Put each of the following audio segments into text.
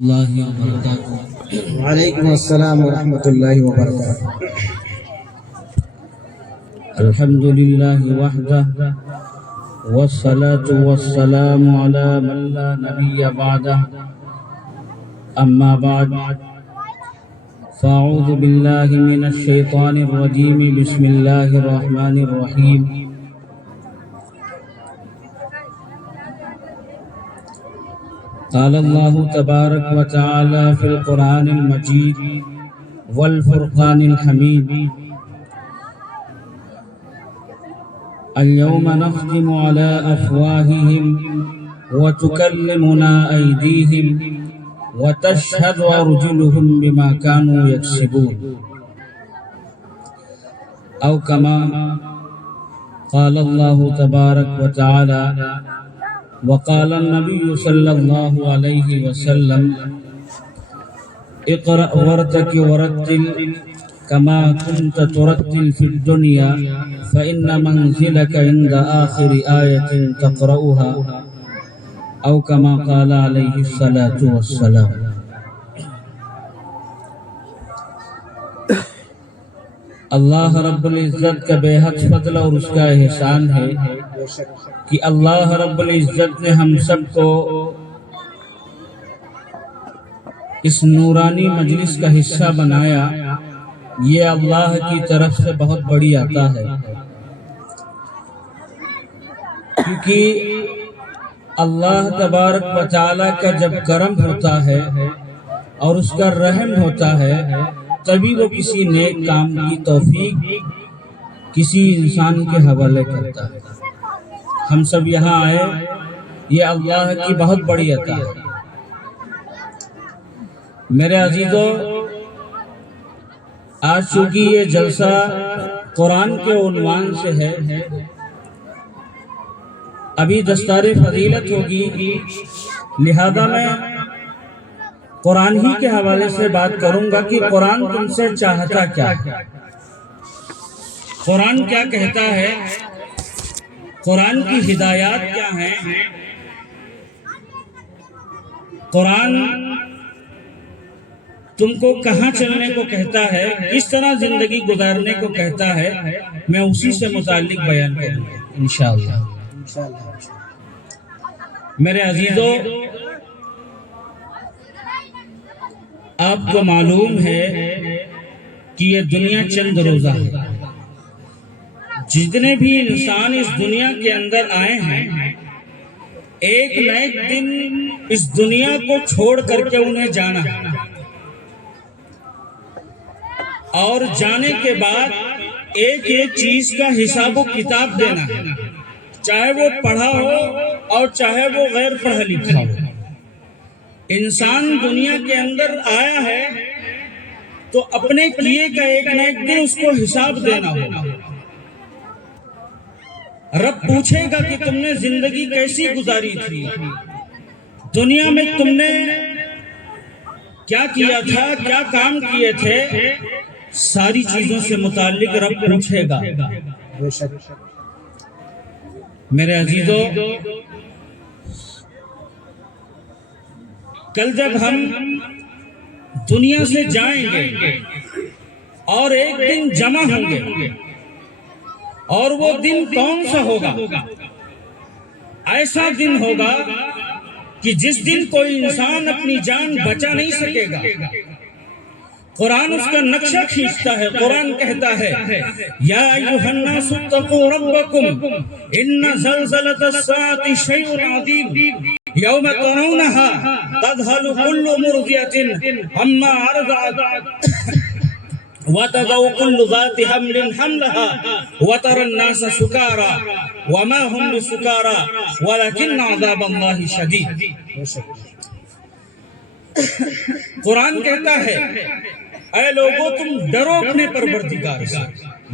اللہ وبرکاتہ۔ وعلیکم السلام ورحمۃ اللہ وبرکاتہ۔ الحمد للہ وحدہ والصلاة والسلام علی من لا نبی بعدہ، اما بعد فاعوذ باللہ من الشیطان الرجیم، بسم اللہ الرحمن الرحیم۔ قال اللہ تبارک و تعالی فی القرآن المجید والفرقان الحمید، اليوم نختم على أفواههم وتكلمنا أيديهم وتشهد أرجلهم بما كانوا يكسبون، أو كما قال الله تبارك وتعالى، وقال النبي صلى الله عليه وسلم، اقرأ وارتق ورتل كما كنت ترتل في الدنيا فإن منزلك عند آخر آية تقرأها، أو كما قال عليه الصلاة والسلام۔ اللہ رب العزت کا بے حد فضل اور اس کا احسان ہے کہ اللہ رب العزت نے ہم سب کو اس نورانی مجلس کا حصہ بنایا۔ یہ اللہ کی طرف سے بہت بڑی عطا ہے، کیونکہ اللہ تبارک و تعالیٰ کا جب کرم ہوتا ہے اور اس کا رحم ہوتا ہے، تبھی وہ کسی نیک کام کی توفیق کسی انسان کے حوالے کرتا ہے۔ ہم سب یہاں آئے، یہ اللہ کی بہت بڑی عطا ہے۔ میرے عزیزو، آج چونکہ یہ جلسہ قرآن کے عنوان سے ہے، ابھی دستار فضیلت ہوگی، لہذا میں قرآن ہی کے حوالے سے بات کروں گا کہ قرآن تم سے چاہتا کیا ہے، قرآن کیا کہتا ہے، قرآن کی ہدایات کیا ہیں، قرآن تم کو کہاں چلنے کو کہتا ہے، کس طرح زندگی گزارنے کو کہتا ہے، میں اسی سے متعلق بیان کروں گا انشاءاللہ۔ میرے عزیزو، آپ کو معلوم ہے کہ یہ دنیا چند روزہ ہے۔ جتنے بھی انسان اس دنیا کے اندر آئے ہیں، ایک نہ ایک دن اس دنیا کو چھوڑ کر کے انہیں جانا ہے، اور جانے کے بعد ایک ایک چیز کا حساب و کتاب دینا ہے، چاہے وہ پڑھا ہو اور چاہے وہ غیر پڑھا لکھا ہو۔ انسان دنیا کے اندر آیا ہے تو اپنے کیے کا ایک نہ ایک دن اس کو حساب دینا ہوگا۔ رب پوچھے گا کہ تم نے زندگی کیسی گزاری تھی، دنیا میں تم نے کیا کیا تھا، کیا کام کیے تھے، ساری چیزوں سے متعلق رب پوچھے گا۔ میرے عزیزو، کل جب ہم دنیا سے جائیں گے اور ایک دن جمع ہوں گے، اور وہ دن کون سا ہوگا؟ ایسا دن ہوگا کہ جس دن کوئی انسان اپنی جان بچا نہیں سکے گا۔ قرآن اس کا نقشہ کھینچتا ہے، قرآن کہتا ہے، یا ایھا الناس اتقوا ربکم ان زلزلۃ الساعۃ شیء عظیم یوم ترونها تذهل كل مرضعۃ عما ارضعت وتضع كل ذات حمل حملها وترى الناس سكارى وما هم بسكارى ولكن عذاب الله شدید۔ قرآن کہتا ہے، اے لوگو تم ڈرو اپنے پروردگار سے،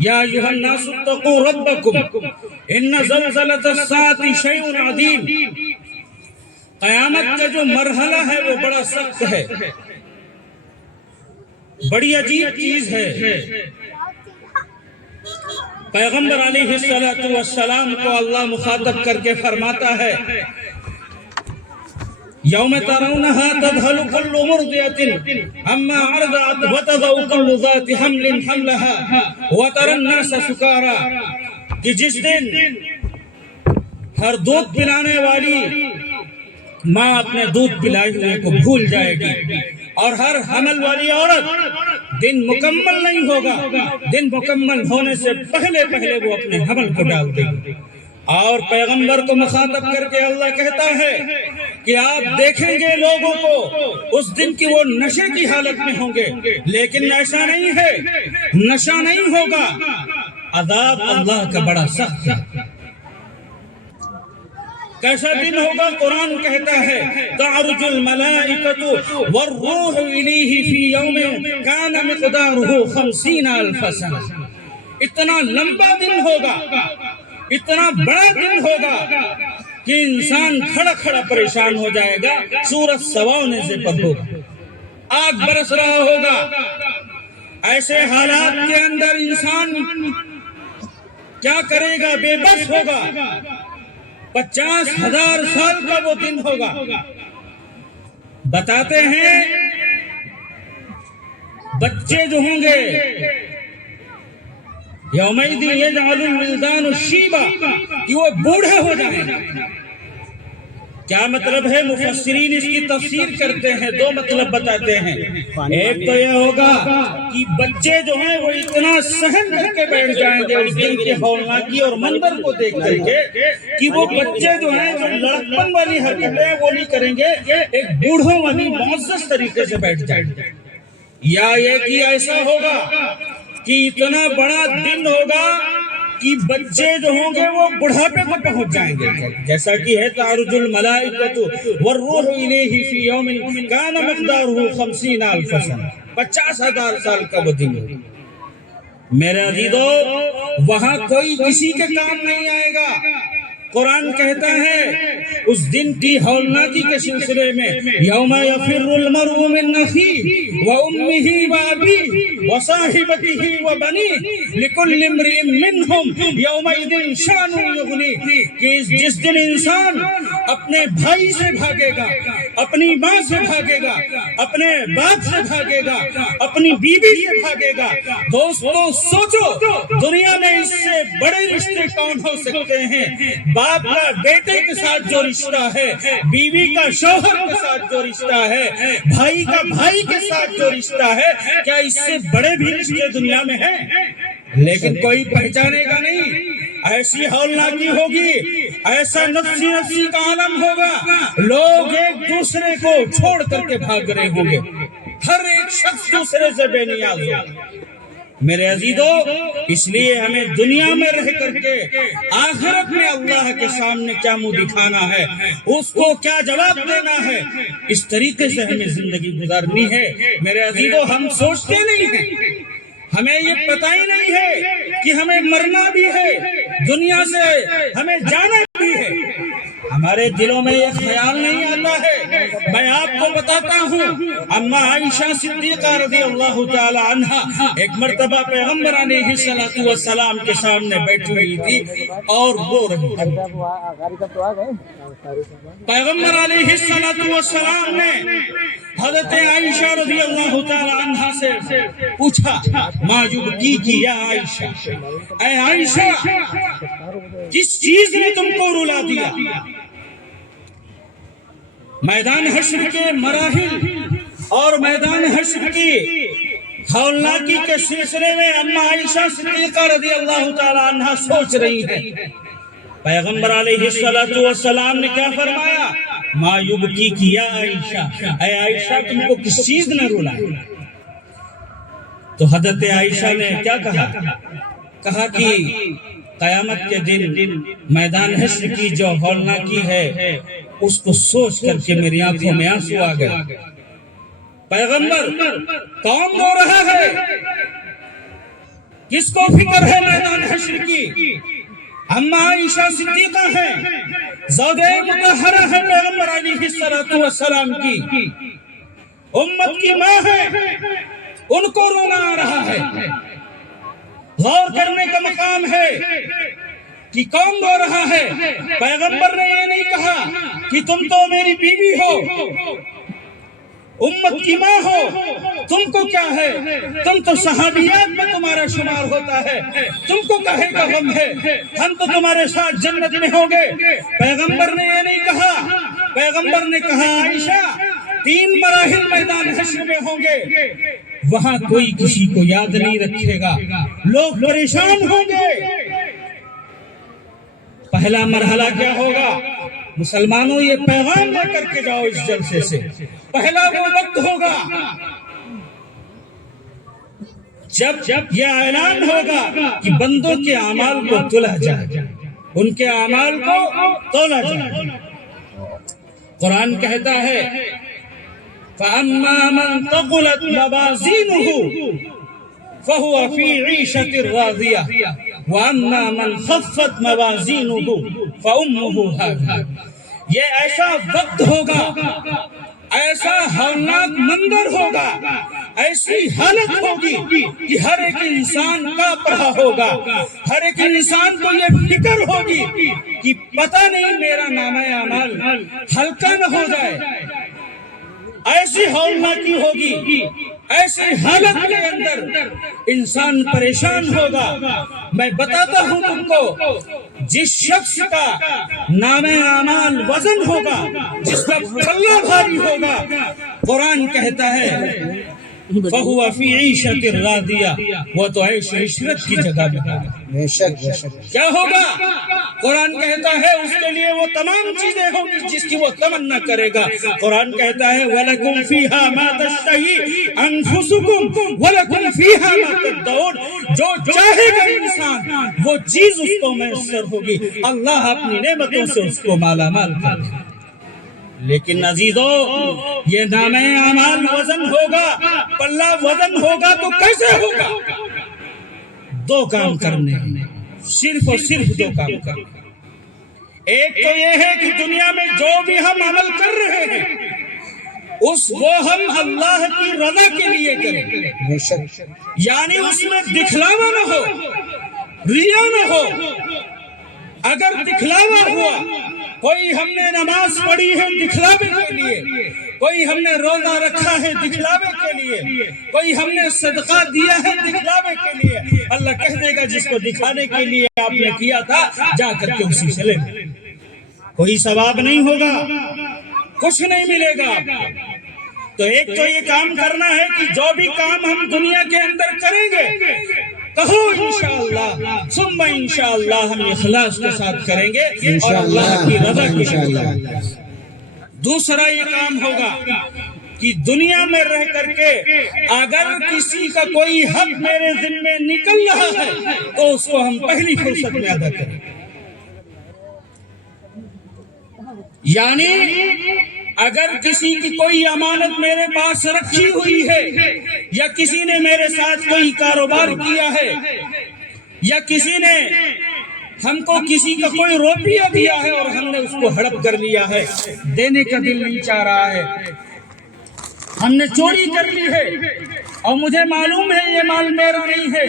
یا ایھا الناس اتقوا ربکم ان زلزلۃ الساعۃ شیء عظیم۔ قیامت کا جو مرحلہ ہے وہ بڑا سخت ہے، بڑی عجیب چیز ہے۔ پیغمبر علیہ الصلوۃ والسلام کو اللہ مخاطب کر کے فرماتا ہے، یوم ترونہا تذہل کل مرضعۃ عما ارضعت وتضع کل ذات حمل حملہا وتری الناس سکارا، کہ جس دن ہر دودھ پلانے والی ماں اپنے دودھ پلائے ہوئے کو بھول جائے گی، اور ہر حمل والی عورت دن مکمل نہیں ہوگا، دن مکمل ہونے سے پہلے پہلے وہ اپنے حمل کو ڈال دے گی۔ اور پیغمبر کو مخاطب کر کے اللہ کہتا ہے کہ آپ دیکھیں گے لوگوں کو اس دن کی وہ نشے کی حالت میں ہوں گے، لیکن ایسا نہیں ہے، نشہ نہیں ہوگا، عذاب اللہ کا بڑا سخت ہے۔ کیسا دن ہوگا؟ قرآن کہتا ہے تعرج الملائکۃ والروح الیہ فی یوم کان مقدارہ 50,000 سنہ، اتنا لمبا دن ہوگا، اتنا بڑا دن ہوگا کہ انسان کھڑا کھڑا پریشان ہو جائے گا، سورج سوا ہونے سے پر ہوگا، آگ برس رہا ہوگا۔ ایسے حالات کے اندر انسان کیا کرے گا؟ بے بس ہوگا۔ 50,000 سال کا وہ دن ہوگا۔ بتاتے ہیں بچے جو ہوں گے یومئذ یجعل الولدان شیبا، کہ وہ بوڑھے ہو جائیں گے۔ کیا مطلب ہے؟ مفسرین اس کی تفسیر کرتے ہیں، دو مطلب بتاتے ہیں۔ ایک تو یہ ہوگا کہ بچے جو ہیں وہ اتنا سہن کر کے بیٹھ جائیں گے اس دن کی ہولناکی اور منظر کو دیکھ کر کے کہ وہ بچے جو ہیں جو لڑکپن والی حرکتیں وہ نہیں کریں گے، ایک بوڑھوں والی معزز طریقے سے بیٹھ جائیں گے۔ یا یہ کہ ایسا ہوگا کہ اتنا بڑا دن ہوگا کہ بچے جو ہوں گے وہ بڑھاپے کو پہنچ جائیں گے، جیسا کہ ہے تعرج الملائکۃ والروح الیہ فی یوم کان مقدارہ 50,000 سنہ، 50,000 سال کا وہ دن ہوگا۔ میرے عزیزو، وہاں کوئی کسی کے کام نہیں آئے گا۔ قرآن کہتا ہے اس دن کی ہولناکی کے سلسلے میں یوم یفر المرء من اخیہ وامہ وابیہ وصاحبتہ وبنیہ لکل امرئ منہم یومئذ شأن یغنیہ، کہ جس دن انسان اپنے بھائی سے بھاگے گا، اپنی ماں سے بھاگے گا، اپنے باپ سے بھاگے گا، اپنی بیوی سے بھاگے گا۔ دوستو سوچو دنیا میں اس سے بڑے رشتے کون ہو سکتے ہیں؟ باپ کا بیٹے کے ساتھ جو رشتہ ہے، بیوی کا شوہر کے ساتھ جو رشتہ ہے، بھائی کا بھائی کے ساتھ جو رشتہ ہے، کیا اس سے بڑے بھی رشتے دنیا میں ہیں؟ لیکن کوئی پہچانے گا نہیں۔ ایسی ہولناکی ہوگی، ایسا نفسی نفسی کا عالم ہوگا، لوگ ایک دوسرے کو چھوڑ کر کے بھاگ رہے ہوں گے، ہر ایک شخص دوسرے سے بے نیاز ہوگا۔ میرے عزیزو، اس لیے ہمیں دنیا میں رہ کر کے آخرت میں اللہ کے سامنے کیا منہ دکھانا ہے، اس کو کیا جواب دینا ہے، اس طریقے سے ہمیں زندگی گزارنی ہے۔ میرے عزیزو، ہم سوچتے نہیں ہیں، ہمیں یہ پتہ ہی نہیں ہے کہ ہمیں مرنا بھی ہے، دنیا سے ہمیں جانا بھی ہے، ہمارے دلوں میں یہ خیال نہیں آتا ہے۔ میں آپ کو بتاتا ہوں، اما عائشہ صدیقہ رضی اللہ تعالی عنہ ایک مرتبہ پیغمبر علیہ السلام کے سامنے بیٹھی ہوئی تھی اور رو رہی تھی۔ پیغمبر علیہ السلام نے حضرت عائشہ رضی اللہ تعالی عنہ سے پوچھا، ما یبکی کی یا عائشہ، اے عائشہ کس چیز نے تم کو رلا دیا؟ میدان حشر کے مراحل اور میدان حشر کی ہولناکی کے سلسلے میں اما عائشہ صدیقہ رضی اللہ تعالی عنہ سوچ رہی ہیں۔ پیغمبر علیہ السلام نے کیا فرمایا؟ ما یبکی کی یا عائشہ، اے عائشہ تم کو کس چیز نے رلایا؟ تو حضرت عائشہ نے کیا کہا؟ کہا کہ قیامت کے دن میدان حشر کی جو ہولناکی ہے اس کو سوچ کر کے میری آنکھوں میں آنسو آ گئے۔ پیغمبر کون رو رہا ہے؟ کس کو فکر ہے میدان حشر کی؟ اما عائشہ صدیقہ ہے، زوجہ مطہرہ ہے پیغمبر علیہ السلام کی، امت کی ماں ہے، ان کو رونا آ رہا ہے۔ غور کرنے کا مقام ہے کہ کون رو رہا ہے؟ پیغمبر نے یہ نہیں کہا کہ تم تو میری بیوی ہو، امت کی ماں ہو، تم کو کیا ہے، تم تو صحابیات میں تمہارا شمار ہوتا ہے، تم کو کہے کا غم ہے، ہم تو تمہارے ساتھ جنت میں ہوں گے۔ پیغمبر نے یہ نہیں کہا، پیغمبر نے کہا عائشہ 3 مراحل میدان حشر میں ہوں گے، وہاں کوئی کسی کو یاد نہیں رکھے گا، لوگ پریشان ہوں گے۔ پہلا مرحلہ کیا ہوگا؟ مسلمانوں یہ پیغام لے کر کے جاؤ اس جلسے سے، پہلا وہ وقت ہوگا جب یہ اعلان ہوگا کہ بندوں کے اعمال کو تولا جائے، ان کے اعمال کو تولا جائے۔ قرآن کہتا ہے فَأَمَّا مَنْ ثَقُلَتْ مَوَازِينُهُ فَهُوَ فِي عِيشَةٍ رَاضِيَةٍ وَأَمَّا مَنْ خَفَّتْ مَوَازِينُهُ فَأُمُّهُ هَاوِيَةٌ۔ یہ ایسا وقت ہوگا، ایسا ہولناک منظر ہوگا، ایسی حالت ہوگی کہ ہر ایک انسان کانپ رہا ہوگا، ہر ایک انسان کو یہ فکر ہوگی کہ پتہ نہیں میرا نامہ اعمال ہلکا نہ ہو جائے۔ ایسی ہولناکی ہوگی، ایسی حالت کے اندر انسان پریشان ہوگا۔ میں بتاتا ہوں تم کو، جس شخص کا نام اعمال وزن ہوگا، جس کا پلہ بھاری ہوگا، قرآن کہتا ہے فَهُوَ فِي عِيشَةٍ رَاضِيَةٍ، وہ تو عیش و عشرت کی جگہ میں ہوگا۔ بے شک بے شک۔ کیا ہوگا؟ قرآن کہتا ہے اس کے لیے وہ تمام چیزیں ہوں گی جس کی وہ تمنا کرے گا۔ قرآن کہتا ہے وَلَكُمْ فِيهَا مَا تَشْتَهِي أَنفُسُكُمْ وَلَكُمْ فِيهَا مَا تَدَّعُونَ، جو چاہے گا انسان وہ چیز اس کو میسر ہوگی، اللہ اپنی نعمتوں سے اس کو مالا مال کر دے۔ لیکن عزیزو، یہ نامہ اعمال وزن ہوگا، پلہ وزن ہوگا تو کیسے ہوگا؟ 2 کام کرنے ہیں، صرف اور صرف 2 کام کرنے۔ ایک تو یہ ہے کہ دنیا میں جو بھی ہم عمل کر رہے ہیں وہ ہم اللہ کی رضا کے لیے کریں، بے شک۔ یعنی اس میں دکھلاوا نہ ہو، ریا نہ ہو۔ اگر دکھلاوا ہوا، کوئی ہم نے نماز پڑھی ہے دکھلاوے کے لیے، کوئی ہم نے روزہ رکھا ہے دکھلاوے کے لیے، کوئی ہم نے صدقہ دیا ہے دکھلاوے کے لیے، اللہ کہہ دے گا جس کو دکھانے کے لیے آپ نے کیا تھا جا کر کے اسی سے لے لیں۔ کوئی ثواب نہیں ہوگا، کچھ نہیں ملے گا۔ تو ایک تو یہ کام کرنا ہے کہ جو بھی کام ہم دنیا کے اندر کریں گے، کہو انشاءاللہ ثم انشاءاللہ ہم اخلاص کے ساتھ کریں گے اور اللہ کی رضا کے لیے۔ دوسرا یہ کام ہوگا کہ دنیا میں رہ کر کے اگر کسی کا کوئی حق میرے ذمے نکل رہا ہے تو اس کو ہم پہلی فرصت میں ادا کریں۔ یعنی اگر کسی کی کوئی امانت میرے پاس رکھی ہوئی ہے، یا کسی نے میرے ساتھ کوئی کاروبار کیا ہے، یا کسی نے ہم کو کسی کا کوئی روپیہ دیا ہے اور ہم نے اس کو ہڑپ کر لیا ہے، دینے کا دل نہیں چاہ رہا ہے، ہم نے چوری کر لی ہے اور مجھے معلوم ہے یہ مال میرا نہیں ہے،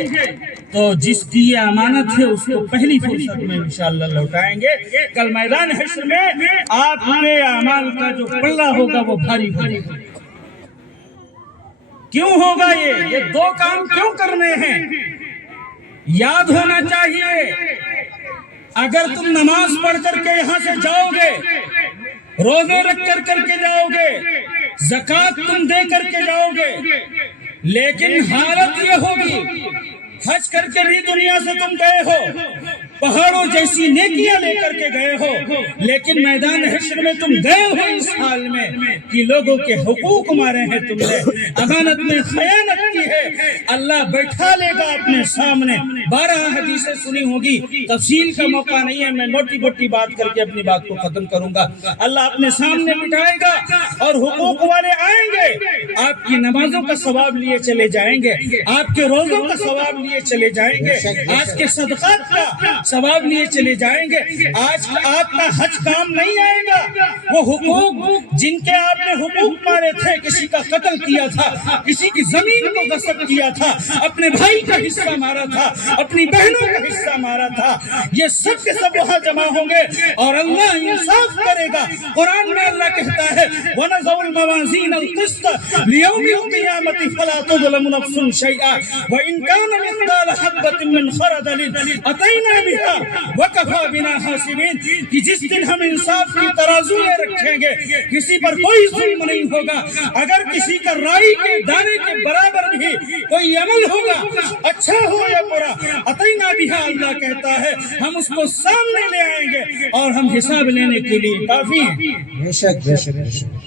تو جس کی یہ امانت ہے اس کو پہلی فرصت میں انشاءاللہ لوٹائیں گے۔ کل میدان حشر میں آپ کے اعمال کا جو پلہ ہوگا وہ بھاری بھاری ہوگا۔ کیوں ہوگا یہ 2 کام کیوں کرنے ہیں؟ یاد ہونا چاہیے، اگر تم نماز پڑھ کر کے یہاں سے جاؤ گے، روزے رکھ کر کے جاؤ گے، زکوٰۃ تم دے کر کے جاؤ گے، لیکن حالت یہ ہوگی حج کر کے بھی دنیا سے تم گئے ہو، پہاڑوں جیسی نیکیاں لے کر کے گئے ہو، لیکن میدان حشر میں تم گئے ہو اس حال میں کہ لوگوں کے حقوق مارے ہیں، تم نے امانت میں خیانت کی ہے۔ اللہ بیٹھا لے گا اپنے سامنے، 12 حدیثیں سنی ہوگی، تفصیل کا موقع نہیں ہے، میں موٹی موٹی بات کر کے اپنی بات کو ختم کروں گا۔ اللہ اپنے سامنے بٹھائے گا اور حقوق والے آئیں گے آپ کی نمازوں کا ثواب لیے چلے جائیں گے، آپ کے روزوں کا ثواب لیے چلے جائیں گے، آج کے صدقات کا ثواب لیے چلے جائیں گے۔ آج آپ کا حج کام نہیں آئے گا، وہ حقوق جن کے آپ نے حقوق مارے تھے، کسی کا قتل کیا تھا، کسی کی زمین کو غصب کیا تھا، اپنے بھائی کا حصہ مارا تھا، اپنی بہنوں کا حصہ مارا تھا، یہ سب کے سب وہاں جمع ہوں گے اور اللہ انصاف کرے گا۔ قرآن میں اللہ کہتا ہے وَنَضَعُ الْمَوَازِينَ الْقِسْطَ لِيَوْمِ الْقِيَامَةِ فَلَا تُظْلَمُ نَفْسٌ شَيْئًا وَإِنْ كَانَ مِثْقَالَ حَبَّةٍ مِّنْ خَرَدَلٍ أَتَيْنَا بِهَا وَكَفَىٰ بِنَا حَاسِبِينَ کہ جس دن ہم انصاف کی ترازویں رکھیں گے، کسی پر کوئی ظلم نہیں ہوگا۔ اگر کسی کا رائی کے دانے کے برابر بھی کوئی عمل ہوگا، اچھا ہو یا برا، أَتَيْنَا بِهَا اللہ کہتا ہے ہم اس کو سامنے لے آئیں گے اور ہم حساب لینے کے لیے کافی ہیں۔ بے شک بے شک بے شک۔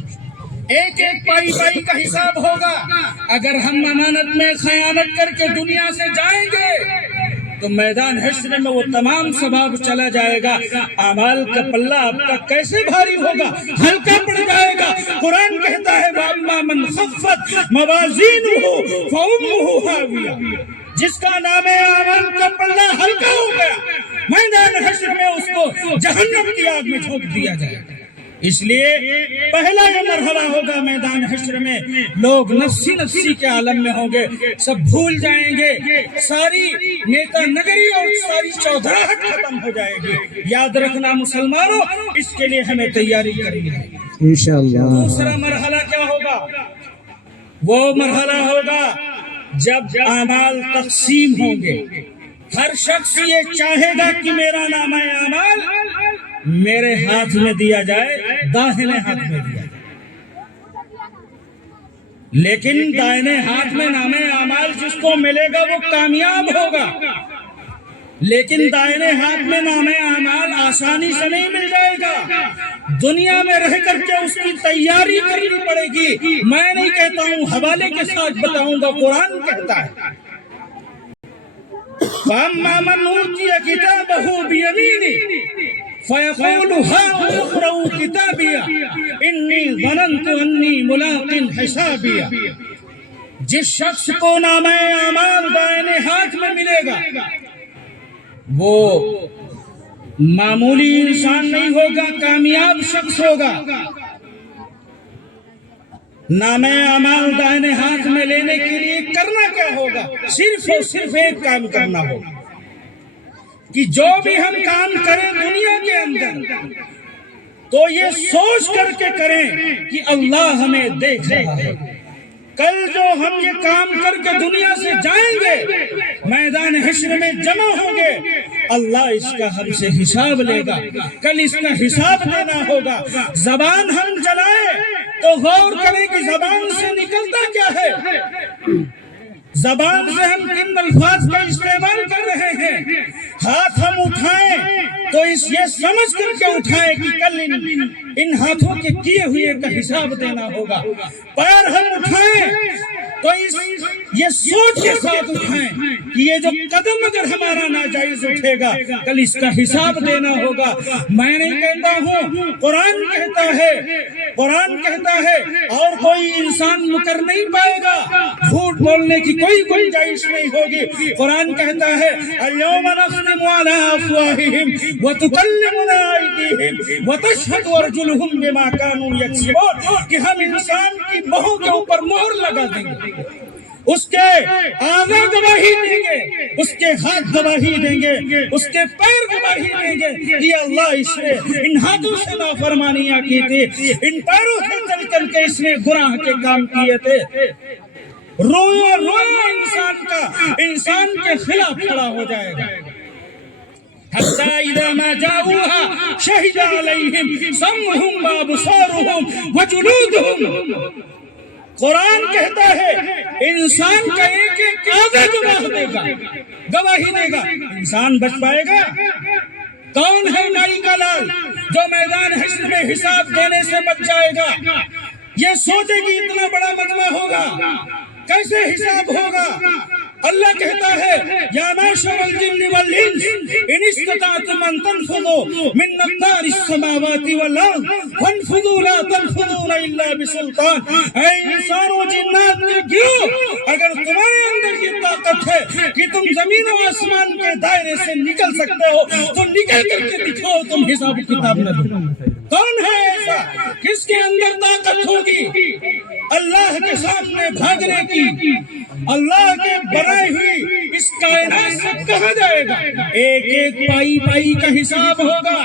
ایک ایک پائی پائی کا حساب ہوگا۔ اگر ہم امانت میں خیانت کر کے دنیا سے جائیں گے تو میدان حشر میں وہ تمام ثواب چلا جائے گا، اعمال کا پلہ آپ کا کیسے بھاری ہوگا، ہلکا پڑ جائے گا۔ قرآن کہتا ہے وَأَمَّا مَنْ خَفَّتْ مَوَازِينُهُ فَأُمُّهُ هَاوِيَةٌ جس کا نام اعمال کا پلہ ہلکا ہو گیا، میدان حشر میں اس کو جہنم کی آگ میں جھونک دیا جائے گا۔ اس لیے پہلا یہ مرحلہ ہوگا میدان حشر میں، لوگ نفسی نفسی کے عالم میں ہوں گے، سب بھول جائیں گے، ساری نیتا نگری اور ساری چودراہٹ ختم ہو جائے گی۔ یاد رکھنا مسلمانوں، اس کے لیے ہمیں تیاری کرنی ہے۔ انشاءاللہ۔ دوسرا مرحلہ کیا ہوگا؟ وہ مرحلہ ہوگا جب اعمال تقسیم ہوں گے، ہر شخص یہ چاہے گا کہ میرا نامہ اعمال میرے ہاتھ میں دیا جائے، داہنے ہاتھ میں دیا جائے، لیکن دائنے ہاتھ میں نامہ اعمال جس کو ملے گا وہ کامیاب ہوگا، لیکن دائنے ہاتھ میں نامہ اعمال آسانی سے نہیں مل جائے گا، دنیا میں رہ کر کے اس کی تیاری کرنی پڑے گی۔ میں نہیں کہتا ہوں، حوالے کے ساتھ بتاؤں گا، قرآن کہتا ہے فَأَمَّا مَنْ أُوتِيَ كِتَابَهُ بِيَمِينِهِ فَيَقُولُ هَاؤُمُ اقْرَءُوا كِتَابِيَهْ إِنِّي ظَنَنْتُ أَنِّي مُلَاقٍ حِسَابِيَهْ جس شخص کو نامہ اعمال دائنے ہاتھ میں ملے گا وہ معمولی انسان نہیں ہوگا، کامیاب شخص ہوگا۔ نامہ اعمال دائنے ہاتھ میں لینے کے لیے کرنا کیا ہوگا؟ صرف اور صرف ایک کام کرنا ہوگا کہ جو بھی ہم کام کریں دنیا کے اندر تو یہ سوچ کر کے کریں کہ اللہ ہمیں دیکھ رہا ہے۔ کل جو ہم یہ کام کر کے دنیا سے جائیں گے، میدان حشر میں جمع ہوں گے، اللہ اس کا ہم سے حساب لے گا، کل اس کا حساب دینا ہوگا۔ زبان ہم چلائیں تو غور کریں کہ زبان سے نکلتا کیا ہے، زبان سے ہم کن الفاظ کا استعمال کر رہے ہیں۔ ہاتھ ہم اٹھائیں تو یہ سمجھ کر کے اٹھائیں کہ کل ان ہاتھوں کے کیے ہوئے کا حساب دینا ہوگا۔ پیر ہم اٹھائیں تو یہ سوچ کے ساتھ اٹھائیں کہ یہ جو قدم اگر ہمارا ناجائز اٹھے گا کل اس کا حساب دینا ہوگا۔ میں نہیں کہتا ہوں، قرآن کہتا ہے، قرآن کہتا ہے اور کوئی انسان مکر نہیں پائے گا، جھوٹ بولنے کی کوئی گنجائش نہیں ہوگی۔ قرآن کہتا ہے اليوم نختم على افواههم وتكلمنا ايديهم وتشهد ارجلهم بما كانوا يكسبون کہ ہم انسان کی منہوں کے اوپر مہر لگا دیں گے، اس کے اعضاء گواہی دیں گے، اس کے ہاتھ گواہی دیں گے، اس کے پیر گواہی دیں گے کہ اللہ اس نے ان ہاتھوں سے نافرمانیاں کی تھی، ان پیروں سے چل کر کے اس نے گناہ کے کام کیے تھے۔ رویا رویا انسان کے خلاف کھڑا ہو جائے گا۔ حتی اذا ما جاؤوها شہد علیہم سمعہم وابصارہم وجلودہم۔ قرآن کہتا ہے انسان کا ایک ایک اعضا گواہ دے گا، گواہی دے گا۔ انسان بچ پائے گا؟ کون ہے نائی کا لال جو میدان حشر میں حساب دینے سے بچ جائے گا؟ یہ سوچے کہ اتنا بڑا مجمع ہوگا، کیسے حساب ہوگا؟ اللہ کہتا ہے یا معشر الجن والانس ان استطعتم ان تنفذوا من اقطار السماوات والارض فانفذوا لا تنفذون الا بسلطان. اے انسان و جنات کے گروہ، اگر تمہارے اندر یہ طاقت ہے کہ تم زمین و آسمان کے دائرے سے نکل سکتے ہو تو نکل کر کے دکھاؤ، تم حساب کتاب نہ دو. کون ہے ایسا کس کے اندر طاقت ہوگی اللہ کے سامنے بھاگنے کی؟ اللہ کے بنائی ہوئی اس کائنات سے کہا جائے گا ایک ایک پائی پائی کا حساب ہوگا.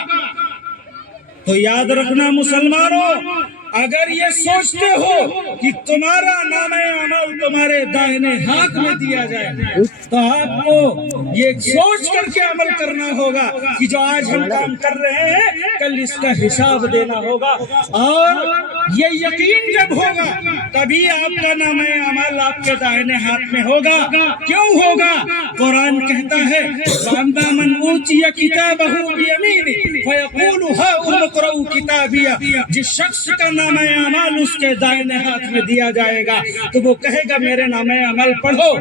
تو یاد رکھنا مسلمانوں، اگر یہ سوچتے ہو کہ تمہارا نامہ عمل تمہارے دائنے ہاتھ میں دیا جائے تو آپ کو یہ سوچ کر کے عمل کرنا ہوگا کہ جو آج ہم کام کر رہے ہیں کل اس کا حساب دینا ہوگا. اور یہ یقین جب ہوگا تبھی آپ کا نامہ عمل آپ کے دائنے ہاتھ میں ہوگا. کیوں ہوگا؟ قرآن کہتا ہے وَأَمَّا مَنْ أُوتِيَ كِتَابَهُ بِيَمِينِهِ فَيَقُولُ هَاؤُمُ اقْرَءُوا کتابیہ، جس شخص کا نامہ عمل اس کے دائنے ہاتھ میں دیا جائے گا تو وہ کہے گا میرے نامہ عمل پڑھو.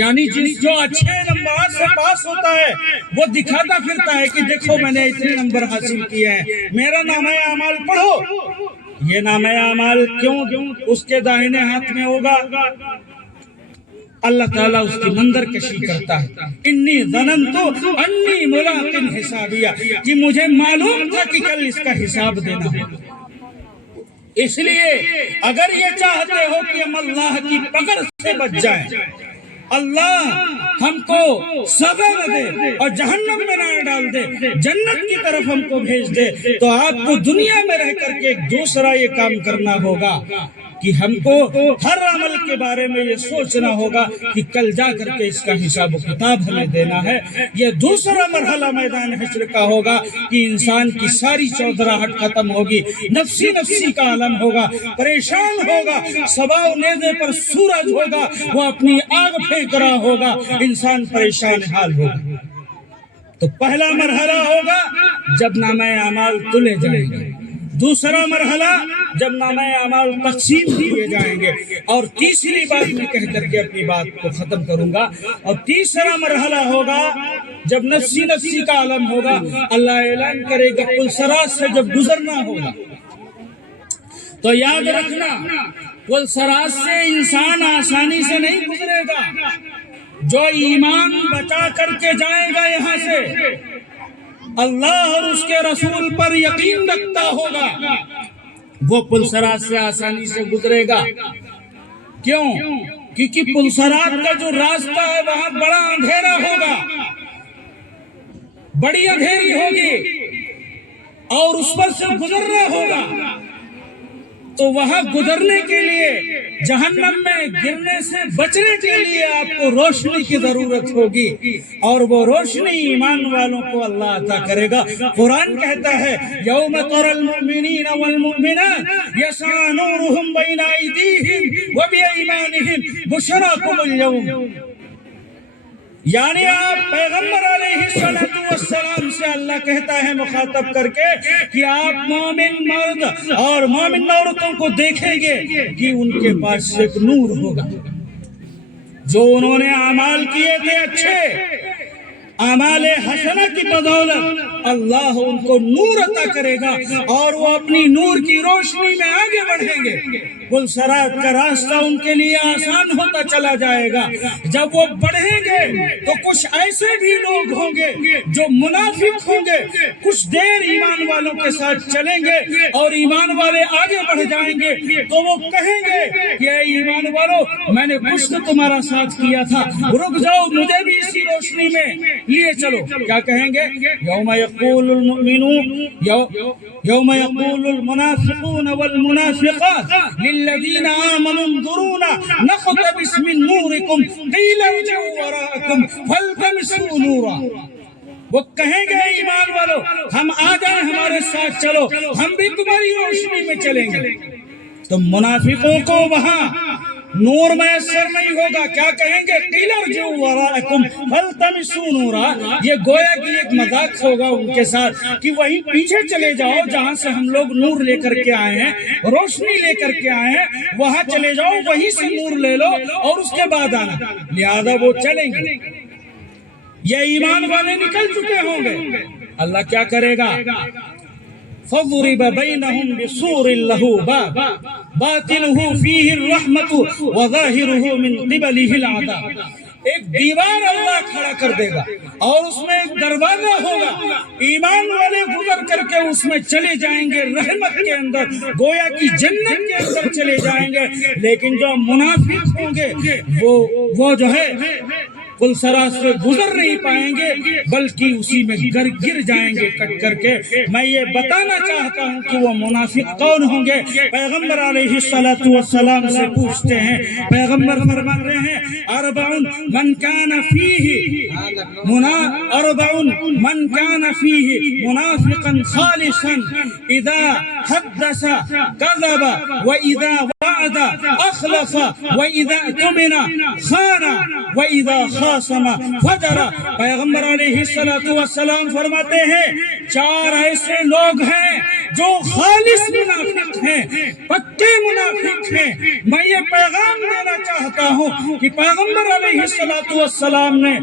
یعنی جو اچھے نمبرات سے پاس ہوتا ہے وہ دکھاتا پھرتا ہے کہ دیکھو میں نے اتنے نمبر حاصل کیے ہیں، میرا نامہ عمل پڑھو. یہ نامہ عمل کیوں اس کے دائنے ہاتھ میں ہوگا؟ اللہ تعالیٰ اس کی منظر کشی کرتا ہے. انی ظننت انی ملاق حسابیہ، کہ مجھے معلوم تھا کہ کل اس کا حساب دینا ہوگا. اس لیے اگر یہ چاہتے ہو کہ ہم اللہ کی پکڑ سے بچ جائیں، اللہ ہم کو سزا نہ دے اور جہنم میں نہ ڈال دے، جنت کی طرف ہم کو بھیج دے، تو آپ کو دنیا میں رہ کر کے ایک دوسرا یہ کام کرنا ہوگا کہ ہم کو ہر عمل کے بارے میں یہ سوچنا ہوگا کہ کل جا کر کے اس کا حساب و کتاب ہمیں دینا ہے. یہ دوسرا مرحلہ میدان حشر کا ہوگا کہ انسان کی ساری چودراہٹ ختم ہوگی، نفسی نفسی کا عالم ہوگا، پریشان ہوگا، صبح و نیزے پر سورج ہوگا، وہ اپنی آگ پھینک رہا ہوگا، انسان پریشان حال ہوگا. تو پہلا مرحلہ ہوگا جب نامہ اعمال تلے جائیں گے، دوسرا مرحلہ جب نامہ اعمال تقسیم کیے جائیں گے، اور تیسری بات میں کہہ کر کے اپنی بات کو ختم کروں گا، اور تیسرا مرحلہ ہوگا جب نفسی نفسی کا عالم ہوگا. اللہ اعلان کرے گا پلسرات سے جب گزرنا ہوگا. تو یاد رکھنا پلسرات سے انسان آسانی سے نہیں گزرے گا. جو ایمان بچا کر کے جائے گا یہاں سے، اللہ اور اس کے رسول پر یقین رکھتا ہوگا، وہ پلسرات سے آسانی سے گزرے گا. کیوں؟ کیونکہ پلسرات کا جو راستہ ہے وہاں بڑا اندھیرا ہوگا، بڑی اندھیری ہوگی، اور اس پر سے گزرنا ہوگا. تو وہاں گزرنے کے لیے، جہنم میں گرنے سے بچنے کے لیے آپ کو روشنی کی ضرورت ہوگی، اور وہ روشنی ایمان والوں کو اللہ عطا کرے گا. قرآن کہتا ہے یوم تری المؤمنین والمؤمنات یسعی نورهم بین ایدیہم وبایمانہم بشراکم اليوم. یعنی آپ پیغمبر علیہ السلام سے اللہ کہتا ہے مخاطب کر کے کہ آپ مومن مرد اور مومن عورتوں کو دیکھیں گے کہ ان کے پاس ایک نور ہوگا. جو انہوں نے اعمال کیے تھے اچھے، اعمال حسنہ کی بدولت اللہ ان کو نور عطا کرے گا، اور وہ اپنی نور کی روشنی میں آگے بڑھیں گے. پلسرات کا راستہ ان کے لیے آسان ہوتا چلا جائے گا. جب وہ بڑھیں گے تو کچھ ایسے بھی لوگ ہوں گے جو منافق ہوں گے، کچھ دیر ایمان والوں کے ساتھ چلیں گے اور ایمان والے آگے بڑھ جائیں گے تو وہ کہیں گے کہ اے ایمان والوں، میں نے کچھ تو تمہارا ساتھ کیا تھا، رک جاؤ، مجھے بھی اسی روشنی میں لیے چلو. کیا کہیں گے؟ یوم یقول المؤمنون یوم یقول المنافقون والمنافقات للذین آمنوا انظرونا نقتبس من نورکم قیل ارجعوا وراءکم فالتمسوا نورا. وہ کہیں گے ایمان والو ہم آ جائیں، ہمارے ساتھ چلو، ہم بھی تمہاری روشنی میں چلیں گے. تو منافقوں کو وہاں نور میسر نہیں ہوگا. کیا کہیں گے؟ قیل ارجعوا وراءکم فالتمسوا نورا. یہ گویا کہ ایک مذاق ہوگا ان کے ساتھ کہ وہیں پیچھے چلے جاؤ جہاں سے ہم لوگ نور لے کر کے آئے ہیں, روشنی لے کر کے آئے ہیں, وہاں چلے جاؤ, وہیں سے نور لے لو اور اس کے بعد آنا. لہذا وہ چلیں گے. یہ ایمان والے نکل چکے ہوں گے. اللہ کیا کرے گا؟ فَضُرِبَ بَيْنَهُمْ بِسُورٍ لَهُ بَابٌ بَاطِنُهُ فِيهِ الرَّحْمَةُ وَظَاهِرُهُ مِنْ قِبَلِهِ الْعَذَابُ. ایک دیوار اللہ کھڑا کر دے گا اور اس میں ایک دروازہ ہوگا. ایمان والے گزر کر کے اس میں چلے جائیں گے رحمت کے اندر, گویا کی جنت کے اندر چلے جائیں گے. لیکن جو منافق ہوں گے وہ جو ہے پلسرا سے گزر نہیں پائیں گے, بلکہ اسی میں گر جائیں گے کٹ کر کے. میں یہ بتانا چاہتا ہوں کہ وہ منافق کون ہوں گے. پیغمبر علیہ الصلوۃ والسلام سے پوچھتے ہیں, پیغمبر فرماتے ہیں اربعن من کان فیہ منافقا خالصا اذا حدث کذب واذا وعد اخلف واذا اؤتمن خان واذا خاصم فجر. پیغمبر علیہ السلام فرماتے ہیں 4 ایسے لوگ ہیں جو خالص منافق ہیں, پکے منافق ہیں. میں یہ پیغام دینا چاہتا ہوں کہ پیغمبر علیہ السلام نے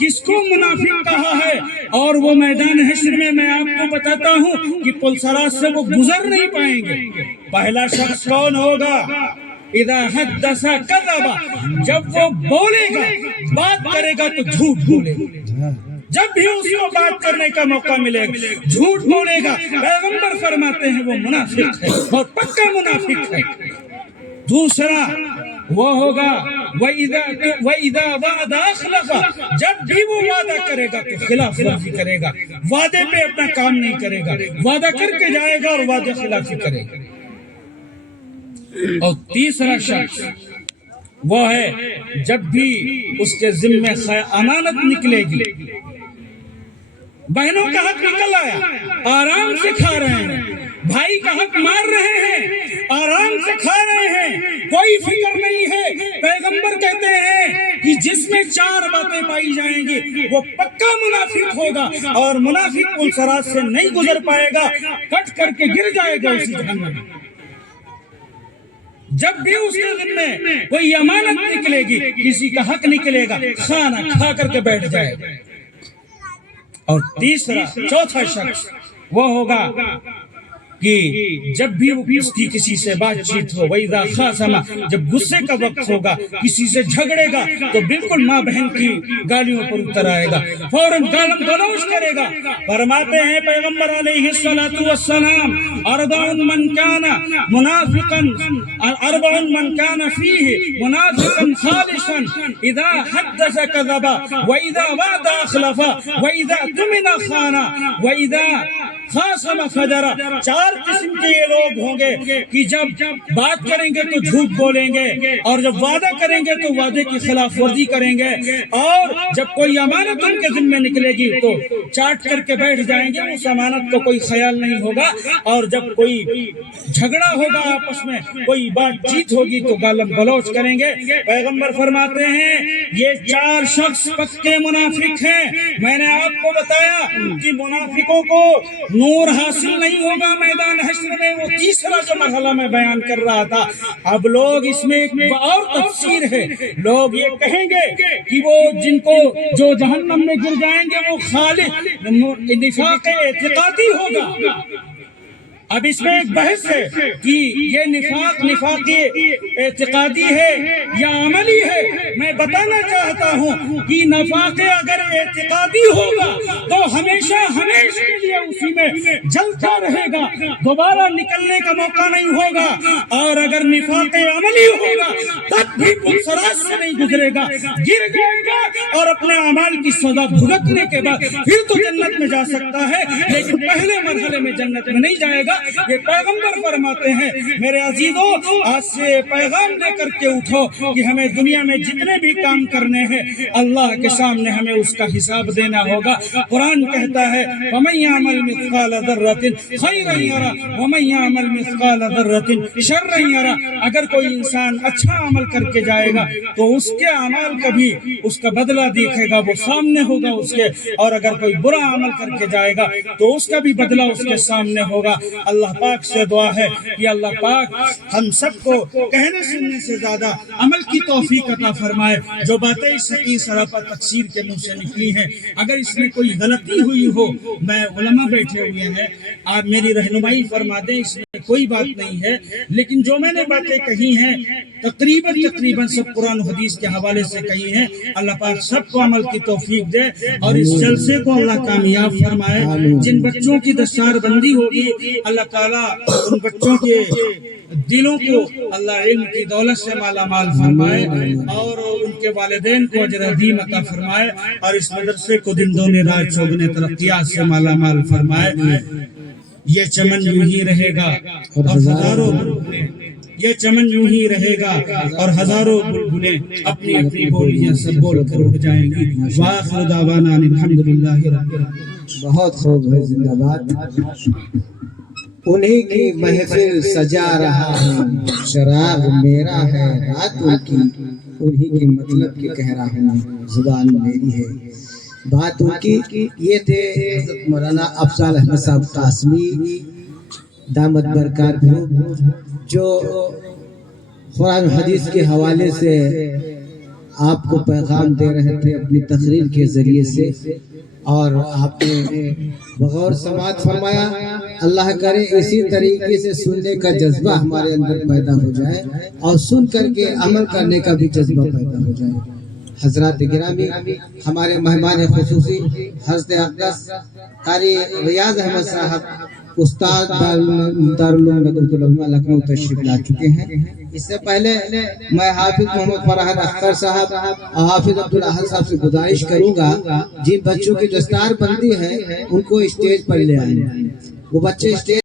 کس کو منافق کہا ہے, اور وہ میدان حشر میں آپ کو بتاتا ہوں کہ پلسرات سے وہ گزر نہیں پائیں گے. پہلا شخص کون ہوگا؟ اذا حدث کذب. جب وہ بولے گا, بات کرے گا تو جھوٹ بولے گا. جب بھی اس کو بات کرنے کا موقع ملے گا جھوٹ بولے گا. پیغمبر فرماتے ہیں وہ منافق ہے اور پکا منافق ہے. دوسرا وہ ہوگا وَإِذَا وَعَدَ أَخْلَفَ. جب بھی وہ وعدہ کرے گا تو خلاف ورزی کرے گا, وعدے پہ اپنا کام نہیں کرے گا, وعدہ کر کے جائے گا اور وعدے خلافی کرے گا. اور تیسرا شخص وہ ہے جب بھی اس کے ذمے امانت نکلے گی, بہنوں کا حق نکل آیا, آرام سے کھا رہے ہیں, بھائی کا حق مار رہے ہیں, آرام سے کھا رہے ہیں, کوئی فکر نہیں ہے. پیغمبر کہتے ہیں کہ جس میں 4 باتیں پائی جائیں گی وہ پکا منافق ہوگا, اور منافق پلسرات سے نہیں گزر پائے گا, کٹ کر کے گر جائے گا اسی جہنم میں. جب بھی اس کے ذمے کوئی امانت نکلے گی, کسی کا حق نکلے گا, کھانا کھا کر کے بیٹھ جائے گا. اور چوتھا شخص وہ ہوگا کہ جب بھی اس کی کسی سے بات چیت ہو, وَإِذَا خَاصَمَ. جب غصے کا وقت ہوگا, کسی سے جھگڑے گا تو بالکل ماں بہن کی گالیوں پر اتر آئے گا, فوراً گالم گلوچ کرے گا. فرماتے ہیں پیغمبر علیہ الصلوۃ والسلام اربع من کان فیہ منافقا خالصا اذا حدث کذب واذا وعد اخلف واذا اؤتمن خان واذا خاصم فجر. 4 قسم کے یہ لوگ ہوں گے کہ جب بات کریں گے تو جھوٹ بولیں گے, اور جب وعدہ کریں گے تو وعدے کی خلاف ورزی کریں گے, اور جب کوئی امانت ان کے ذمہ نکلے گی تو چاٹ کر کے بیٹھ جائیں گے, اس امانت کو کوئی خیال نہیں ہوگا. اور جب کوئی جھگڑا ہوگا آپس میں, کوئی بات چیت ہوگی تو گالم گلوچ کریں گے. پیغمبر فرماتے ہیں یہ 4 شخص پکے منافق ہیں. میں نے آپ کو بتایا کہ منافقوں کو نور حاصل نہیں ہوگا میدان حشر میں, وہ تیسرا جو مرحلہ میں بیان کر رہا تھا. اب لوگ اس میں ایک اور تفسیر ہے, لوگ یہ کہیں گے کہ وہ جن کو جو جہنم میں گر جائیں گے وہ خالص نفاق اعتقادی ہوگا. اب اس میں ایک بحث ہے کہ یہ نفاق اعتقادی ہے یا عملی ہے. میں بتانا چاہتا ہوں کہ نفاق اگر اعتقادی ہوگا تو ہمیشہ کے لیے اسی میں جلتا رہے گا, دوبارہ نکلنے کا موقع نہیں ہوگا. اور اگر نفاق عملی ہوگا تب بھی پلسرات سے نہیں گزرے گا, گر جائے گا, اور اپنے اعمال کی سزا بھگتنے کے بعد پھر تو جنت میں جا سکتا ہے, لیکن پہلے مرحلے میں جنت میں نہیں جائے گا. یہ پیغمبر فرماتے ہیں میرے عزیزوں آج سے پیغام لے کر کے اٹھو کہ ہمیں دنیا میں جتنے بھی کام کرنے ہیں اللہ کے سامنے ہمیں اس کا حساب دینا ہوگا۔ قرآن کہتا ہے وَمَن يَعْمَلْ مِثْقَالَ ذَرَّةٍ خَيْرًا يَرَهُ وَمَن يَعْمَلْ مِثْقَالَ ذَرَّةٍ شَرًّا يَرَهُ۔ اگر کوئی انسان اچھا عمل کر کے جائے گا تو اس کے اعمال کا بھی اس کا بدلہ دیکھے گا، وہ سامنے ہوگا اس کے، اور اگر کوئی برا عمل کر کے جائے گا تو اس کا بھی بدلہ اس کے سامنے ہوگا۔ اللہ پاک سے دعا ہے کہ اللہ پاک ہم سب کو کہنے سننے سے زیادہ عمل کی توفیق عطا فرمائے۔ جو باتیں اس کی سراپا تقصیر کے منہ سے نکلی ہیں، اگر اس میں کوئی غلطی ہوئی ہو، میں علماء بیٹھے ہوئے ہیں، آپ میری رہنمائی فرما دیں، اس میں کوئی بات نہیں ہے، لیکن جو میں نے باتیں کہی ہیں تقریباً سب قرآن حدیث کے حوالے سے کہی ہیں۔ اللہ پاک سب کو عمل کی توفیق دے اور اس جلسے کو اللہ کامیاب فرمائے۔ جن بچوں کی دستار بندی ہوگی اللہ تعالیٰ ان بچوں کے دلوں کو اللہ علم کی دولت سے مالا مال فرمائے اور ان کے والدین کو اجر عظیم عطا فرمائے اور اس مدرسے کو دن دونے رات چوگنے ترقیات سے مالا مال فرمائے۔ یہ چمن یوں ہی رہے گا اور ہزاروں یہ چمن یوں ہی رہے گا اور ہزاروں بلبلیں اپنی اپنی بولیاں سب بول کر اٹھ جائیں گی۔ وآخر دعوانا الحمدللہ رب العالمین۔ بہت خوب ہے، زندہ باد۔ انہی کی محفل سجا رہا ہوں، شراب میرا ہے رات ان کی، انہی کے مطلب کی کہہ رہا ہوں، زبان میری ہے بات ان کی۔ یہ تھے حضرت مولانا افضل احمد صاحب قاسمی دامت برکات ہو، جو قرآن حدیث کے حوالے سے آپ کو پیغام دے رہے تھے اپنی تقریر کے ذریعے سے، اور آپ نے بغور سماعت فرمایا۔ اللہ کرے اسی طریقے سے سننے کا جذبہ ہمارے اندر پیدا ہو جائے اور سن کر کے عمل کرنے کا بھی جذبہ پیدا ہو جائے۔ حضرات گرامی، ہمارے مہمان خصوصی حضرت اقدس قاری ریاض احمد صاحب استاد دارالعلوم ندوۃ العلماء لکھنؤ تشریف لا چکے ہیں۔ اس سے پہلے میں حافظ محمد فرحان اختر صاحب اور حافظ عبدالاحد صاحب سے گزارش کروں گا جن بچوں کی دستار بندی ہے ان کو اسٹیج پر لے آئیں۔ وہ بچے اسٹیج